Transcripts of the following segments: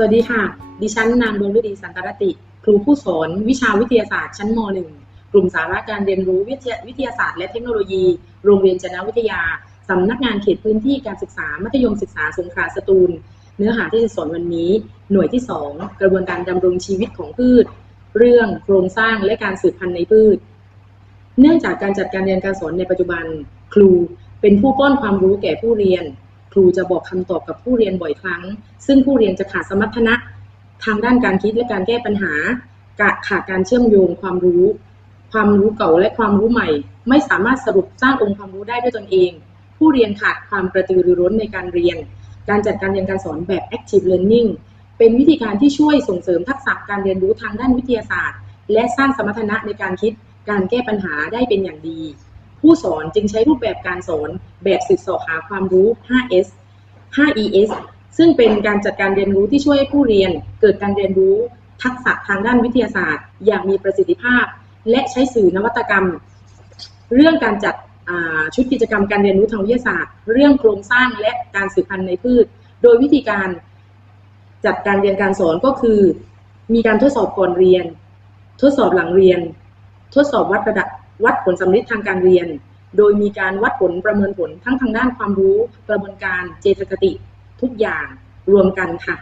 สวัสดีค่ะ ดิฉันนางดวงฤดีสันตรติ ครูผู้สอนวิชาวิทยาศาสตร์ชั้นม .1 กลุ่มสาระการเรียนรู้วิทยาวิทยาศาสตร์และเทคโนโลยี โรงเรียนจนะวิทยา สำนักงานเขตพื้นที่การศึกษา มัธยมศึกษาสงขลาสตูล เนื้อหาที่จะสอนวันนี้ หน่วยที่ 2 กระบวนการดำรงชีวิตของพืช เรื่องโครงสร้างและการสืบพันธุ์ในพืช เนื่องจากการจัดการเรียนการสอนในปัจจุบัน ครูเป็นผู้ป้อนความรู้แก่ผู้เรียน ครูจะบอกคำตอบกับผู้เรียนบ่อยครั้ง ซึ่งผู้เรียนจะขาดสมรรถนะทางด้านการคิดและการแก้ปัญหาขาดการเชื่อมโยงความรู้ ความรู้เก่าและความรู้ใหม่ ไม่สามารถสรุปสร้างองค์ความรู้ได้ด้วยตนเอง ผู้เรียนขาดความกระตือรือร้นในการเรียน การจัดการเรียนการสอนแบบ active learning เป็นวิธีการที่ช่วยส่งเสริมทักษะการเรียนรู้ทางด้านวิทยาศาสตร์ และสร้างสมรรถนะในการคิดการแก้ปัญหาได้เป็นอย่างดี ผู้สอนจึงใช้รูปแบบการสอนแบบสืบเสอหาความรู้ 5S 5ES ซึ่งเป็นการจัดการเรียนรู้ที่ช่วยให้ผู้เรียน เกิดการเรียนรู้ทักษะทางด้านวิทยาศาสตร์ อย่างมีประสิทธิภาพ และใช้สื่อนวัตกรรม เรื่องการจัดชุดกิจกรรมการเรียนรู้ทางวิทยาศาสตร์ เรื่องโครงสร้างและการสืบพันธุ์ในพืช โดยวิธีการจัดการเรียนการสอนก็คือ มีการทดสอบก่อนเรียน ทดสอบหลังเรียน ทดสอบวัดระดับ วัดผลสำลิดทางการเรียน โดยมีการวัดผลประเมินผลทั้งทางด้านความรู้กระบวนการเจตคติทุกอย่างรวมกันค่ะ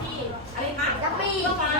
จักรีอะไรคะจับปีกล้วยไม้ชะบ้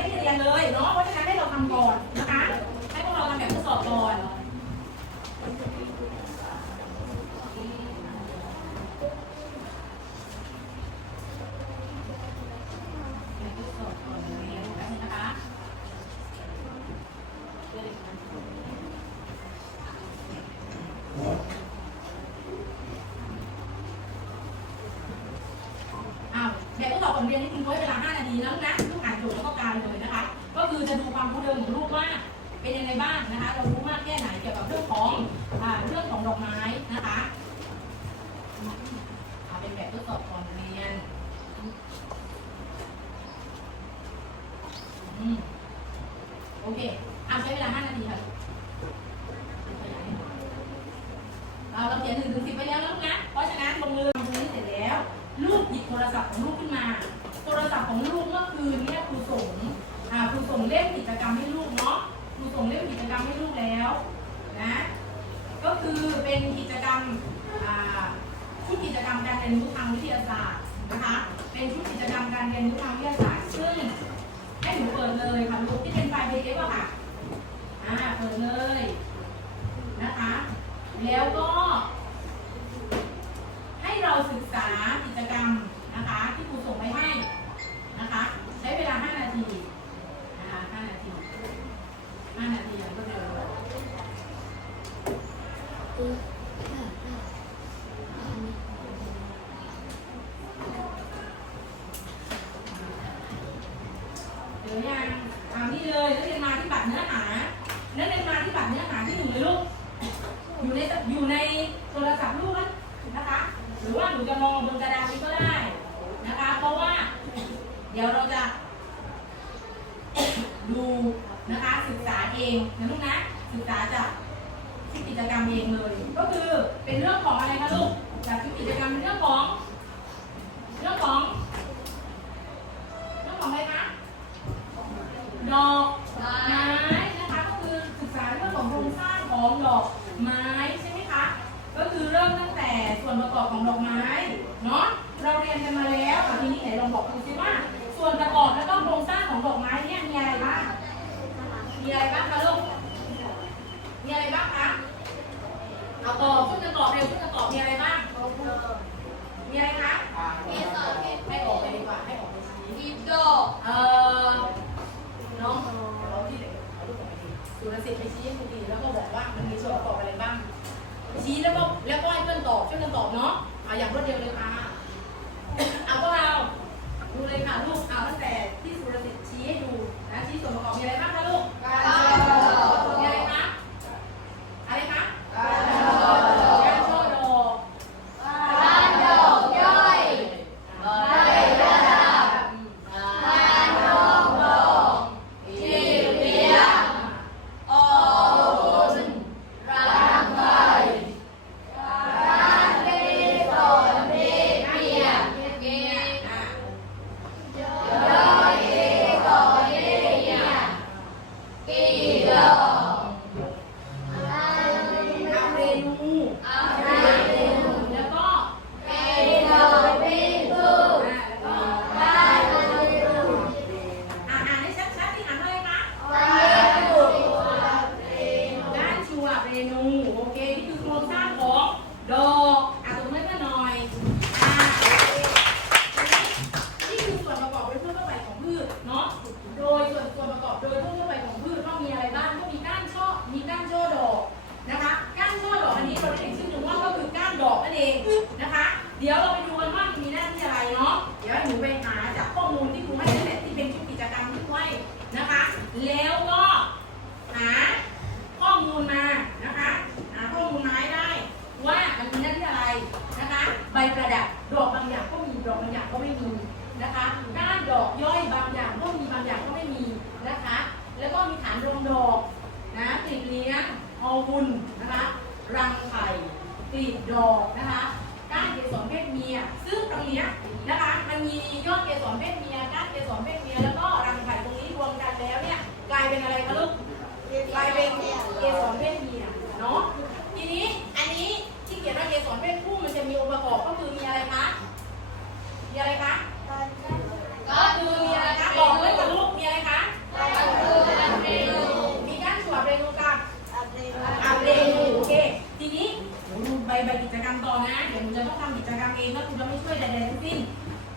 ไม่ได้เรียนเลยเนาะเพราะฉะนั้นให้เราทำก่อนนะคะ ให้พวกเราทำแบบทดสอบก่อนแบบทดสอบก่อนเรียนนะคะอ้าวแบบทดสอบของเรียนนี่คุณไว้เวลา 5 นาทีแล้วนะลูกอ่านโจทย์แล้วก็การเลยนะคะ ก็คือจะดูความรู้เดิมของลูกว่าเป็นยังไงบ้างนะคะ เรารู้มากแค่ไหนเกี่ยวกับเรื่องของอ่าเรื่องของดอกไม้นะคะเอาเป็นแบบทดสอบก่อนเรียนอืมโอเคเอาใช้เวลา 5 นาทีค่ะเราเราเขียนหนึ่งถึงสิบไปแล้วนะลูกนะ เพราะฉะนั้นลงมือทำตรงนี้เสร็จแล้ว ลูกหยิบโทรศัพท์ของลูกขึ้นมา โทรศัพท์ของลูกเมื่อคืนเนี่ยครูส่งอ่าครูส่งเล่มกิจกรรมให้ลูกเนาะครูส่งเล่ม กิจกรรมให้ลูกแล้วนะก็คือเป็นกิจกรรมชุดกิจกรรมการเรียนรู้ทางวิทยาศาสตร์นะคะเป็นชุดกิจกรรมการเรียนรู้ทางวิทยาศาสตร์ ซึ่งให้หนูเปิดเลยค่ะลูกที่เป็นไฟล์ PDF อะค่ะอ่าเปิดเลยนะคะ แล้วก็ ให้เราศึกษากิจกรรมนะคะ ที่ครูส่งไว้ให้นะคะ ใช้เวลา 5 นาทีนะคะ5นาที 5 นาทีอย่างรวดเร็วเดี๋ยวยังเอานี่เลยนักเรียนมาที่บัตรเนื้อหานักเรียนมาที่บัตรเนื้อหาที่หนึ่งเลยลูก อยู่ในอยู่ในโทรศัพท์ลูกนะนะคะ ห รือว่าหนูจะมองบนกระดานนี้ก็ได้นะคะ เพราะว่า เดี๋ยวเราจะดูนะคะศึกษาเองนะลูกนะศึกษาจากชุดกิจกรรมเองเลย ก็คือเป็นเรื่องของอะไรคะลูกจากชุดกิจกรรมเป็นเรื่องของ เรื่องของ เรื่องของอะไรคะดอกไม้นะคะก็คือศึกษาเรื่องของโครงสร้างของดอกไม้ใช่ไหมคะ ก็คือเริ่มตั้งแต่ ส่วนประกอบของดอกไม้เนาะเราเรียนกันมาแล้วอะทีนี้ไหนลองบอกครูซิว่า ส่วนประกอบแล้วก็โครงสร้างของดอกไม้เนี่ยมีอะไรบ้างมีอะไรบ้างคะลูกมีอะไรบ้างคะเอาตอบช่วยกันตอบเร็วช่วยกันตอบมีอะไรบ้างมีอะไรคะเกสรให้ออกไปดีกว่าให้ออกไปชี้บีบโดเอ่อน้องเราที่เหลือเอาลูกออกไปดีสุรสิทธิ์ไปชี้ให้ครูดีแล้วก็บอกว่ามันมีส่วนประกอบอะไรบ้าง ชี้แล้วก็แล้วก็ให้เพื่อนตอบช่วยกันตอบเนาะเอาอย่างรวดเร็วเลยค่ะ เอาพวกเราดูเลยค่ะลูกเอาตั้งแต่ที่สุรสิทธิ์ชี้ให้ดูนะชี้ส่วนประกอบมีอะไรบ้างคะลูก การโด มีอะไรคะ อะไรคะการโชว์ดอก การโดดย่อยในระดับการโดดโดดที่เรียกออุ่นรังไฟการรีสอนดี อ่ เราไปดูกันว่ามีหน้าที่อะไรเนาะ เดี๋ยวให้หนูไปหาจากข้อมูลที่ครูให้นั่นแหละที่เป็นชุดกิจกรรมที่ครูให้นะคะ แล้วก็หาข้อมูลมานะคะ หาข้อมูลมาให้ได้ ว่ามันมีหน้าที่อะไรนะคะ ใบประดับดอกบางอย่างก็มีดอกบางอย่างก็ไม่มีนะคะก้านดอกย่อยบางอย่างก็มีบางอย่างก็ไม่มีนะคะ แล้วก็มีฐานรวง ดอกนะกลีบเลี้ยงฮอหุ่นนะคะรังไข่กลีบดอกนะคะก้านเกสรเพศเมีย ซึ่งตรงเนี้ยนะคะมันมียอดเกสรเพศเมียก้านเกสรเพศเมียแล้วก็รังไข่ตรงนี้รวมกันแล้วเนี่ยกลายเป็นอะไรคะลูกกลายเป็นเกสรเพศเมียเนาะทีนี้อันนี้ที่เขียนว่าเกสรเพศผู้มันจะมีองค์ประกอบก็คือมีอะไรคะมีอะไรคะก็คือมีอะไรคะบอกเลยกับลูกมีอะไรคะ มีการตรวจเรนูกับอัปเรนูโอเค ทีนี้หนูดูใบใบกิจกรรมต่อ นะเดี๋ยวหนูจะต้องทำกิจกรรมเองแล้วคุณจะไม่ช่วยใดๆทั้งสิ้น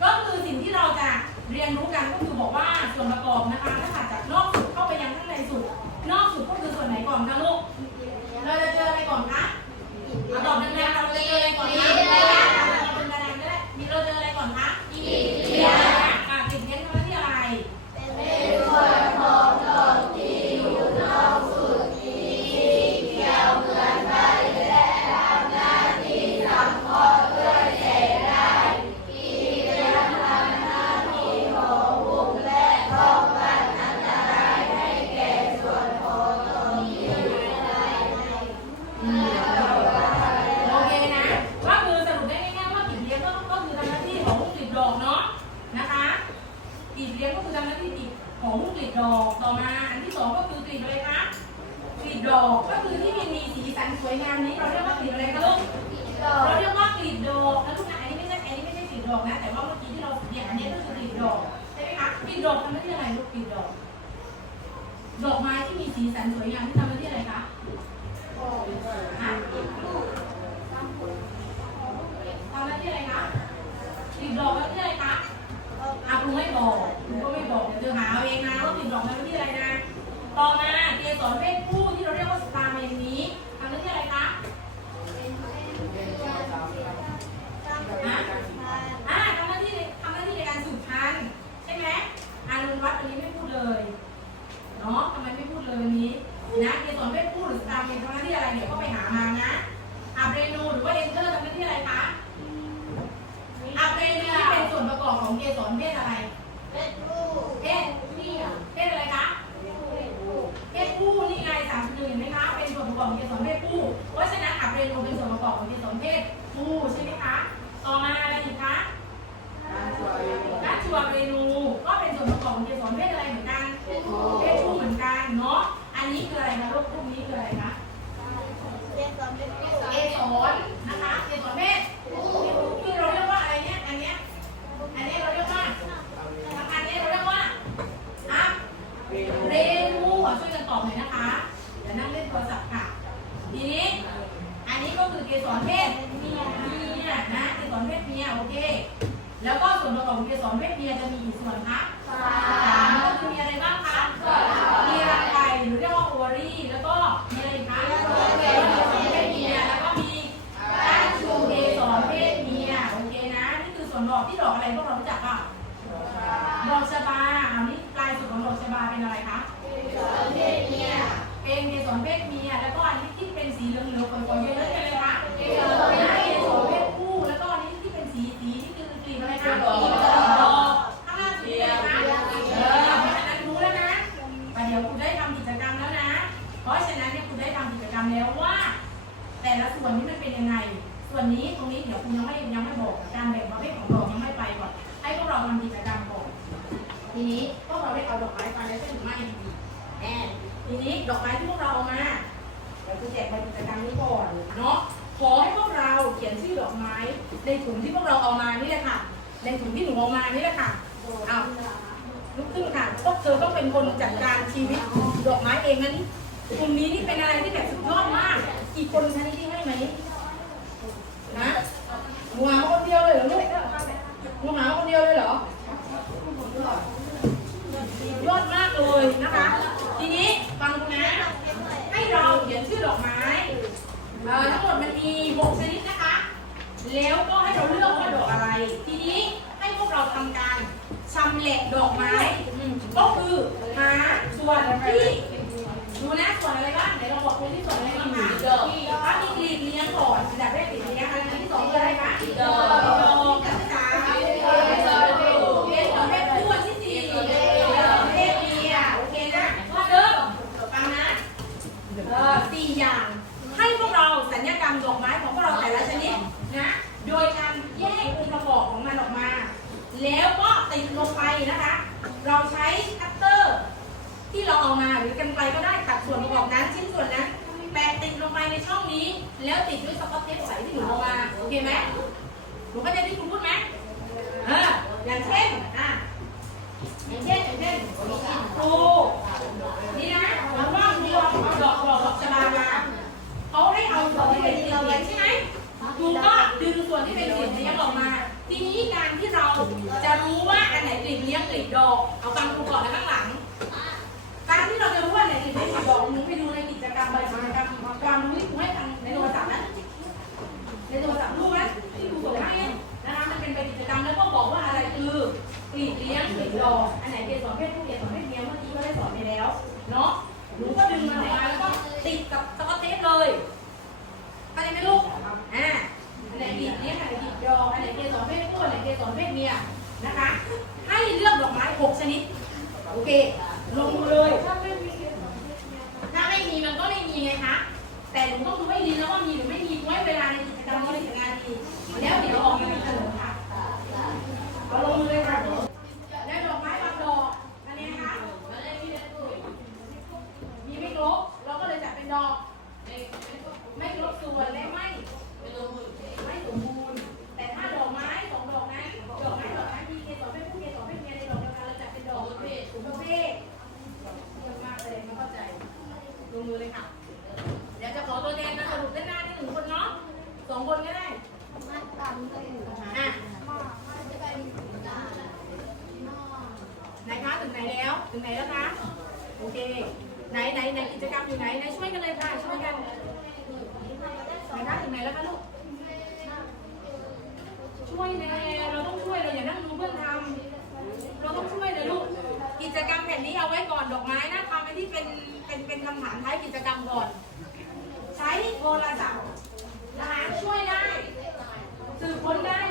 ก็คือสิ่งที่เราจะเรียนรู้กันก็คือบอกว่าส่วนประกอบนะคะถ้าขาดจากนอกสุดเข้าไปยังข้างในสุด นอกสุดก็คือส่วนไหนก่อนคะลูกเราจะเจออะไรก่อนคะเอาตอบดังๆเราจะเจออะไรก่อนคะ ดดอกทำหน้าที่อะไรคะอาคุณไม่บอกคุณก็ไม่บอกเดี๋ยวเธอหาเอาเองนะว่าติดดอกทำหน้าที่อะไรนะ ต่อมาเกสรเพศผู้ที่เราเรียกว่าสตาร์เมนนี้ทำหน้าที่อะไรคะฮะอ่าทำหน้าที่ในทำหน้าที่ในการสืบพันธุ์ใช่ไหมอารุณวัดอันนี้ไม่พูดเลย เนาะทำไมไม่พูดเลยวันนี้ นะเกสรเพศผู้หรือสตาร์เมนทำหน้า เกสรเพศอะไร เพศเพศอะไรคะเพศผู้นี่ไงสามหนึ่งเห็นไหมคะ เป็นส่วนประกอบของเกสรเพศผู้ เพราะฉะนั้นอะเรนเป็นส่วนประกอบของเกสรเพศผู้ใช่ไหมคะ ต่อมาอะไรอีกคะกัจจัวเรนูก็เป็นส่วนประกอบของเกสรเพศอะไรเหมือนกัน เพศผู้เหมือนกันเนาะ อันนี้คืออะไรคะรูปรูปนี้คืออะไรคะ เกสรนะคะ เกสรเพศที่เราเรียกว่าอะไรเนี่ย อันเนี้ย อันนี้เราเรียกว่า อันนี้เราเรียกว่าอะเรนูอะช่วยกันตอบหน่อยนะคะ เดี๋ยวนั่งเล่นโทรศัพท์ค่ะ ที นี้ อันนี้ก็คือเกสรเพศเมียนะเกสรเพศเมียโอเค แล้วก็ส่วนประกอบของเกสรเพศเมียจะมีกี่ส่วนคะ แล้วก็ให้เราเลือกว่าดอกอะไร ทีนี้ให้พวกเราทำการชำแหลกดอกไม้ก็คือหาส่วนที่ ดูนะส่วนอะไรบ้างไหนเราบอกคุณที่ส่วนอะไรบ้างคะดอกว่ามีกลีบเลี้ยงก่อนอันดับแรกกลีบเลี้ยงอันดับที่สองอะไรคะดอกดอกับที่สามเป็นดอกเพชรคู่อันที่สี่ดอกเพชรเมโอเคนะว่เดิมฟังนะเออสี่อย่าง ให้พวกเราสัญญกรรมดอกไม้ของพวกเราแต่ละชนิดนะ โดยการแยกองค์ประกอบของมันออกมา แล้วก็ติดลงไปนะคะ เราใช้คัตเตอร์ที่เราเอามาหรือกันไกลก็ได้ตัดส่วนประกอบนั้นชิ้นส่วนนั้นแปะติดลงไปในช่องนี้ แล้วติดด้วยสกอตเทปใสที่หนูเอามาโอเคไหมหนูเข้าใจที่ครูพูดไหมเอออย่างเช่นอะอย่างเช่นอย่างเช่นครูนี่นะแล้วว่าครูเอาดอกดอกดอกชบามาเขาให้เอาส่วนที่เป็นสีเหลืองใช่ไหม ครูก็ดึงส่วนที่เป็นสีเหลืองออกมา ทีนี้การที่เราจะรู้ว่าอันไหนกลีบเลี้ยงกลีบดอก เอาฟังครูก่อนนะข้างหลัง การที่เราจะรู้ว่าไหนถึงไม่ถูกบอกหนูไปดูในกิจกรรมใบกิจกรรมความรู้ที่ครูให้ทำในโทรศัพท์นะในโทรศัพท์รู้ไหมที่ครูส่งให้นะคะมันเป็นใบกิจกรรมแล้วก็บอกว่าอะไรคือกลีบเลี้ยงกลีบดอกอันไหนเกสรเพศผู้เกสรเพศเมียเมื่อกี้ก็ได้สอนไปแล้วเนาะหนูก็ดึงมันออกมาแล้วก็ติดกับสกอตเทปเลย เข้าใจไหมลูกอ่าอันไหนดีเลี้ยงอันไหนดีดอกอันไหนเกสรเพศผู้อันไหนเกสรเพศเมียนะคะ ให้เลือกดอกไม้หกชนิด โอเค ลงมือเลย ถ้าไม่มีมันก็ไม่มีไงคะ แต่หนูต้องดูให้ดีนะว่ามีหรือไม่มีไว้เวลาในกิจกรรมนี้เป็นงานดี แล้วเดี๋ยวออกมาเฉลิมค่ะเอาลงมือเลยค่ะได้ดอกไม้บางดอกอันนี้นะคะมีไม่ครบเราก็เลยจัดเป็นดอก ไม่ครบส่วนและไม่ไม่สมบูรณ์ แต่ถ้าดอกไม้สองดอกนั้นดอกไม้ดอกนั้นมีเกสรเพศผู้เกสรเพศเมียในดอกเดียวกันเราจัดเป็นดอกประเภทประเภท เยอะมากเลยไม่เข้าใจลงมือเลยค่ะ เดี๋ยวจะขอตัวแทนมาสรุปด้านหน้าที่หนึ่งคนเนาะสองคนก็ได้อะไหนคะถึงไหนแล้ว ถึงไหนแล้วคะ โอเค ไหนไหนไหนกิจกรรมอยู่ไหนไหนช่วยกันเลยค่ะ ช่วยกัน ไหนคะถึงไหนแล้วคะลูก ช่วยแน่เราต้องช่วยเราอย่านั่งดูเพื่อนทำ เราต้องช่วยเลยลูก กิจกรรมแผ่นนี้เอาไว้ก่อนดอกไม้นะทำไอ้ที่เป็นเป็น เป็นคำถามท้ายกิจกรรมก่อน ใช้โทรศัพท์นะคะช่วยได้สืบค้นได้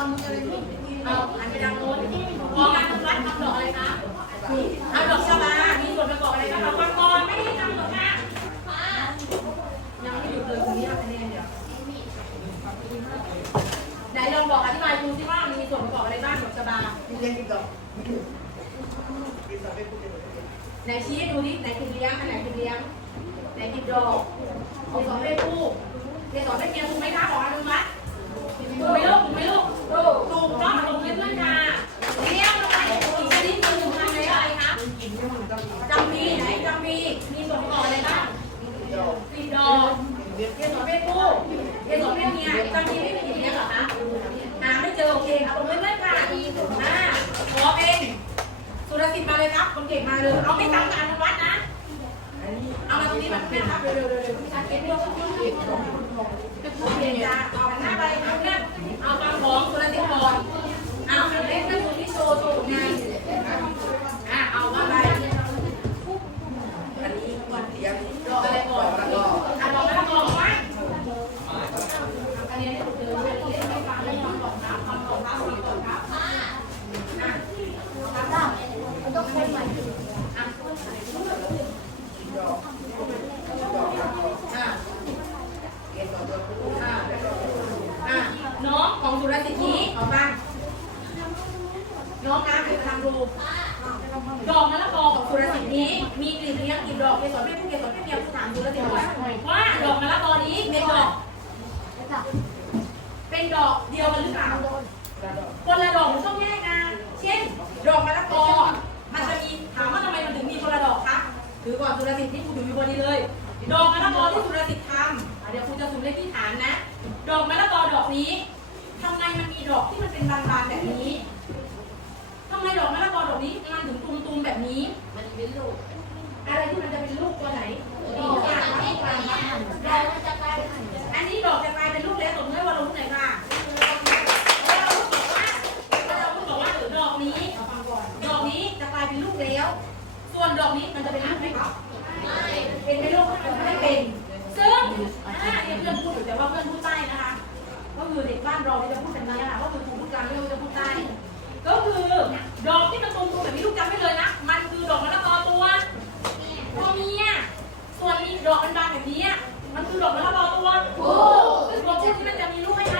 เอาหันไปทางโน้นพอการทำรัดทำดอกอะไรคะเอาดอกชบามีส่วนประกอบอะไรบ้างเอาฟังก่อนไม่ได้ทำหรอกค่ะยังไม่หยุดเลยตรงนี้เอาคะแนนเดี๋ยวไหนลองบอกอธิบายดูสิว่ามันมีส่วนประกอบอะไรบ้างดอกชบาไหนชี้ให้ดูดิไหนคือเลี้ยงอันไหนคือเลี้ยงไหนกินดอกเอาสองเลขคู่เลขสองเลขเมียถูกไหมคะของอนุมัติถูกไหมลูกถูกไหมลูกถูกถูกต้องถูกเพื่อนค่ะเลี้ยงลงไปอีกชนิดหนึงอยู่ทางไหนอะไรคะจำปีไหนจำปีมีส่วนประกอบอะไรบ้างกินด อกเกสรเพศคู่เกสรเพศเมียจำปีไม่มีกินเลี้ยเหรอคะหาไม่เจอโอเคเอาตรงเพื่อนๆค่ะอ่าขอเป็นสุรสิทธิ์มาเลยครับคนเก่งมาเลยเอาไม่ซ้ำกับอนุวัฒน์นะ เอามาตรงนี้มาแม่ครับเร็วๆเร็วๆเร็วๆพี่ชายเก็บเร็วเก็บเรียนจ้าเอาหันหน้าไปเอาเนี่ยเอาความของสุรสิทธิ์ก่อนเอาอันเล็กนั่นคือที่โชว์โชว์ผลงานอะเอาว่าไปอันนี้วันเรียนรออะไรก่อนอะรอแล้วก็รอว่าการเรียนให้ถูกเจอเรียนเรียนไม่ฟังไม่ฟังก่อนนะฟังก่อนครับฟังก่อนครับอะครับ ต้องใช้ใหม่ อะอะอะอะน้องของสุรสิทธิ์นี้ออกมาน้องนะเดี๋ยวทำดู ดอกมะละกอของสุรสิทธิ์นี้ มีกลิ่นเลี้ยงกลิ่น ดอกเกสรเพศผู้เกสรเพศเมียวถามสุรสิทธิ์ว่าว่าดอกมะละกอนี้เป็นดอกเป็นดอกเดียวกันหรือเปล่าคนละดอกมันต้องแยกกัน เช่น ดอกมะละกอ มันจะมีถามว่าทำไมมันถึงมีคนละดอกคะถือก่อนสุรสิทธิ์ที่ครูถืออยู่บนนี้เลย ดอกมะละกอที่สุรสิทธิ์ทำเดี๋ยวครูจะสุ่มเลขที่ฐานนะ ดอกมะละกอดอกนี้ทำไมมันมีดอกที่มันเป็นบานๆแบบนี้ทำไมดอกมะละกอดอกนี้มันถึงตุมๆแบบนี้ มันเป็นลูก อะไรที่มันจะเป็นลูกตัวไหนดอกจากให้กลายเป็นดอกมันจะกลายเป็นอันนี้ดอกจะกลายเป็นลูกเล็กสมมติว่าเราลูกไหนค่ะเราลูกบอกว่าเราลูกบอกว่าเออดอกนี้ดอกนี้จะกลายเป็นลูกแล้ว ส่วนดอกนี้มันจะเป็นลูกไหมคะเป็นไหมลูกไม่เป็น ซึ่งอ่าเพื่อนพูดอยู่แต่ว่าเพื่อนพูดใต้นะคะ ก็คือเด็กบ้านเราที่จะพูดแบบนี้ค่ะก็คือพูดกลางไม่รู้จะพูดใต้ก็คือดอกที่มันตรงๆแบบนี้ลูกจำไว้เลยนะ มันคือดอกมะละกอตัว ส่วนนี้ดอกมันบานแบบนี้อะมันคือดอกมะละกอตัวผู้ตัวผู้ที่มันจะมีลูกไหมไหม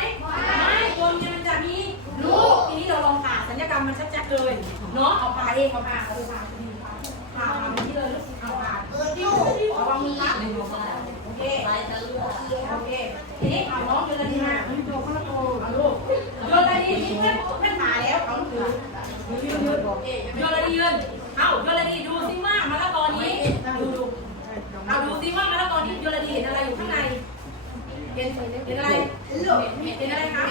ไม่ตัวเมียมันจะมีลูกทีนี้เราลองผ่าสัญญกรรมมันชัดๆเลยเนาะเอาผ่าเองเอาผ่าเอาผ่าผ่าผ่าแบบนี้เลยลูกเอาผ่าเออดิ้วดิ้วเอาวางมือครับโอเคโอเคทีนี้เอาน้องโยนดีมาโยนมะละกอเอาลูกโยนดีนี่เพื่อนเพื่อนผ่าแล้วเอาถือยืนยืนโอเคโยนดียืนเอาโยนดีดูสิว่ามะละกอนี้ดูดู ดูซิว่ามะละกอที่โยลดีเห็นอะไรอยู่ข้างใน เห็นเห็นอะไร เห็นอะไรคะ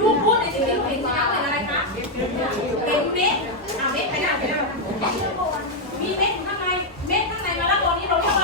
ลูกพูดในสิ่งที่ลูกเห็นชัดเห็นอะไรคะเห็นเม็ดอ่าเม็ดไปหน้าไปหน้ามีเม็ดอยู่ข้างใน เม็ดข้างในมะละกอนี้เราเรียกว่า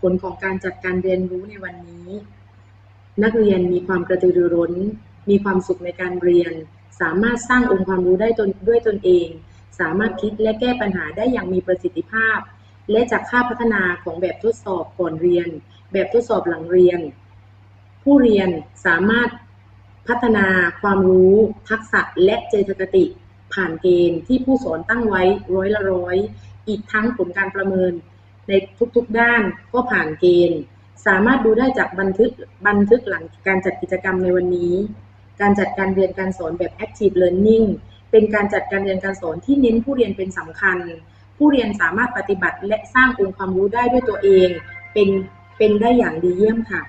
ผลของการจัดการเรียนรู้ในวันนี้ นักเรียนมีความกระตือรือร้น มีความสุขในการเรียน สามารถสร้างองค์ความรู้ได้ตนด้วยตนเอง สามารถคิดและแก้ปัญหาได้อย่างมีประสิทธิภาพ และจากค่าพัฒนาของแบบทดสอบก่อนเรียน แบบทดสอบหลังเรียน ผู้เรียนสามารถพัฒนาความรู้ ทักษะและเจตคติผ่านเกณฑ์ที่ผู้สอนตั้งไว้ร้อยละร้อย อีกทั้งผลการประเมิน ในทุกๆด้านก็ผ่านเกณฑ์ สามารถดูได้จากบันทึกบันทึกหลังการจัดกิจกรรมในวันนี้ การจัดการเรียนการสอนแบบ active learning เป็นการจัดการเรียนการสอนที่เน้นผู้เรียนเป็นสำคัญ ผู้เรียนสามารถปฏิบัติและสร้างองค์ความรู้ได้ด้วยตัวเอง เป็นเป็นได้อย่างดีเยี่ยมค่ะ